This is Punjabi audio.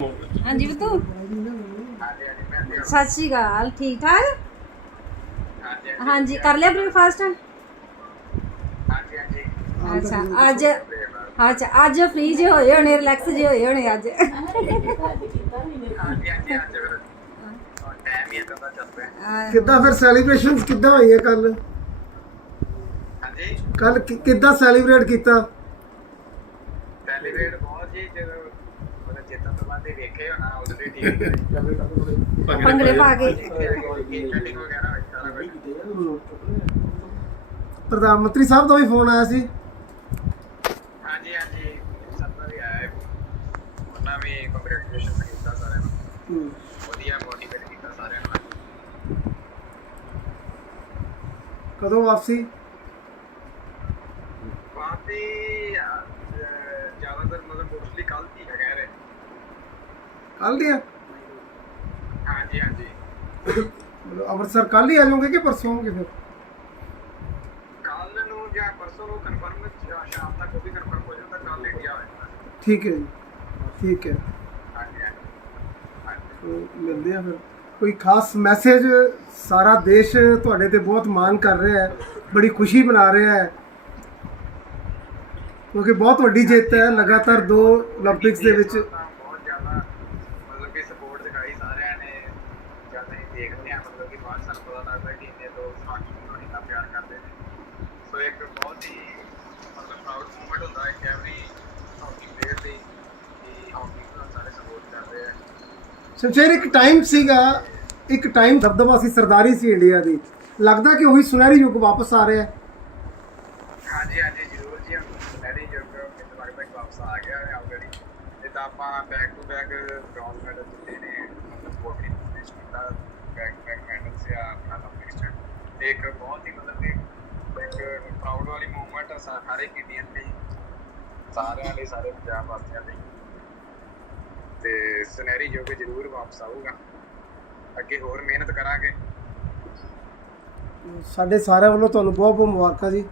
ਹਾਂਜੀ ਬਤੂ ਸਤਿ ਸ਼੍ਰੀ ਅਕਾਲ ਠੀਕ ਠਾਕ? ਹਾਂਜੀ ਕਰ ਲਿਆ ਬ੍ਰੇਕਫਾਸਟ ਅੱਛਾ ਅੱਜ ਅੱਛਾ ਅੱਜ ਫ੍ਰੀ ਜੇ ਹੋਏ ਹੋਣੇ ਰਿਲੈਕਸ ਜੇ ਹੋਏ ਹੋਣੇ ਅੱਜ। ਅਹ, ਕਿੱਦਾਂ ਫਿਰ ਸੈਲੀਬ੍ਰੇਸ਼ਨਸ ਕਿੱਦਾਂ ਹੋਈ ਹੈ ਕੱਲ ਕੱਲ ਕਿੱਦਾਂ ਸੈਲੀਬ੍ਰੇਟ ਕੀਤਾ? ਸੈਲੀਬ੍ਰੇਟ ਬਹੁਤ ਜੀ ਜਦੋਂ ਉਹਨੇ ਚੇਤਨ ਤੋਂ ਬਾਅਦ ਹੀ ਵੇਖੇ ਹੋਣਾ ਉਦੋਂ ਹੀ ਠੀਕ ਹੈ। ਭੰਗੜੇ ਪਾ ਕੇ। ਕਟਿੰਗ ਵਗੈਰਾ ਹੋਈ ਸਾਰਾ ਕੁਝ ਪ੍ਰਧਾਨ ਮੰਤਰੀ ਸਾਹਿਬ ਦਾ ਵੀ ਫੋਨ ਆਇਆ ਸੀ। ਹਾਂਜੀ ਹਾਂਜੀ। ਸਭ ਦਾ ਵੀ ਆਇਆ। ਹੈ ਉਹਨਾਂ ਵੀ ਕੰਗ੍ਰੈਚੁਲੇਸ਼ਨ ਕੀਤਾ ਸਾਰਿਆਂ ਨੂੰ। ਵਧੀਆ ਮੋਟੀਵੇਟ ਕੀਤਾ ਸਾਰਿਆਂ ਨੂੰ। ਕਦੋਂ ਵਾਪਸੀ? ਬਾਤੀ ਜ਼ਿਆਦਾਤਰ ਮਤਲਬ ਮੋਸਟਲੀ ਕੱਲ ਦੀ ਹੈ ਕਹਿ ਰਹੇ ਕੱਲ ਦੀਆਂ? ਹਾਂਜੀ ਹਾਂਜੀ। ਅੰਮ੍ਰਿਤਸਰ ਕੱਲ ਹੀ ਆ ਜਾਓਗੇ ਕਿ ਪਰਸੋਂ ਆਓਗੇ ਫਿਰ? ਠੀਕ ਹੈ ਠੀਕ ਹੈ। ਮਿਲਦੇ ਆ ਫਿਰ। ਕੋਈ ਖਾਸ ਮੈਸੇਜ ਸਾਰਾ ਦੇਸ਼ ਤੁਹਾਡੇ ਤੇ ਬਹੁਤ ਮਾਣ ਕਰ ਰਿਹਾ ਹੈ ਬੜੀ ਖੁਸ਼ੀ ਮਨਾ ਰਿਹਾ ਹੈ। ਕਿਉਂਕਿ ਬਹੁਤ ਵੱਡੀ ਜਿੱਤ ਹੈ ਲਗਾਤਾਰ ਦੋ 올림픽ਸ ਦੇ ਵਿੱਚ ਦਿਖਾਈ ਸਾਰਿਆਂ ਨੇ। ਜਦ ਅਸੀਂ ਦੇਖਦੇ ਆ ਮਤਲਬ ਕਿ ਬਾਅਦ ਸਾਨੂੰ ਪਤਾ ਲੱਗਦਾ ਕਿ ਇੰਨੇ ਲੋਕ ਹਾਕੀ ਨੂੰ ਇੰਨਾ ਪਿਆਰ ਕਰਦੇ ਨੇ। ਸੋ ਇੱਕ ਬਹੁਤ ਹੀ ਮਤਲਬ ਪ੍ਰਾਊਡ ਮੂਮੈਂਟ ਹੁੰਦਾ ਹੈ ਕਿ ਐਵਰੀ ਹਾਕੀ ਪਲੇਅਰ ਲਈ ਕਿ ਹਾਕੀ ਨੂੰ ਸਾਰੇ ਸਪੋਰਟ ਕਰਦੇ ਆ। ਸ਼ਮਸ਼ੇਰ ਇੱਕ ਟਾਈਮ ਸੀਗਾ ਇੱਕ ਟਾਈਮ ਦਬਦਬਾ ਸਰਦਾਰੀ ਸੀ ਇੰਡੀਆ ਦੀ। ਲੱਗਦਾ ਕਿ ਉਹੀ ਸੁਨਹਿਰੀ ਯੁੱਗ ਵਾਪਸ ਆ ਰਿਹਾ ਹੈ। ਹਾਂਜੀ ਹਾਂਜੀ ਜ਼ਰੂਰ ਜੀ ਮੈਰੀ ਜੋਗ ਮੈਨੂੰ ਲੱਗਦਾ ਵਾਪਸ ਆ ਗਿਆ ਹੈ ਆਲਰੇਡੀ ਜਿੱਦਾਂ ਆਪਾਂ back to back bronze medal ਜਿੱਤੇ ਨੇ। ਮਤਲਬ ਕੋਟੀ ਫਿਨਿਸ਼ ਕੀਤਾ ਬੈਕ ਬੈਕ ਮੈਡਲ ਸੇ ਆਪਣਾ ਲੰਬਿਕ ਇੱਕ ਬਹੁਤ ਹੀ ਮਤਲਬ ਕਿ ਇੱਕ ਪ੍ਰਾਊਡ ਵਾਲੀ ਮੂਵਮੈਂਟ ਸਾਰੇ ਇੰਡੀਅਨ ਲਈ ਸਾਰਿਆਂ ਲਈ ਸਾਰੇ ਪੰਜਾਬ ਵਾਸੀਆਂ ਲਈ ਤੇ ਸੁਨਹਿਰੀ ਯੁੱਗ ਜ਼ਰੂਰ ਵਾਪਸ ਆਊਗਾ ਅੱਗੇ ਹੋਰ ਮਿਹਨਤ ਕਰਾਂਗੇ ਸਾਡੇ ਸਾਰਿਆਂ ਵੱਲੋਂ ਤੁਹਾਨੂੰ ਬਹੁਤ ਬਹੁਤ ਮੁਬਾਰਕਾਂ ਜੀ।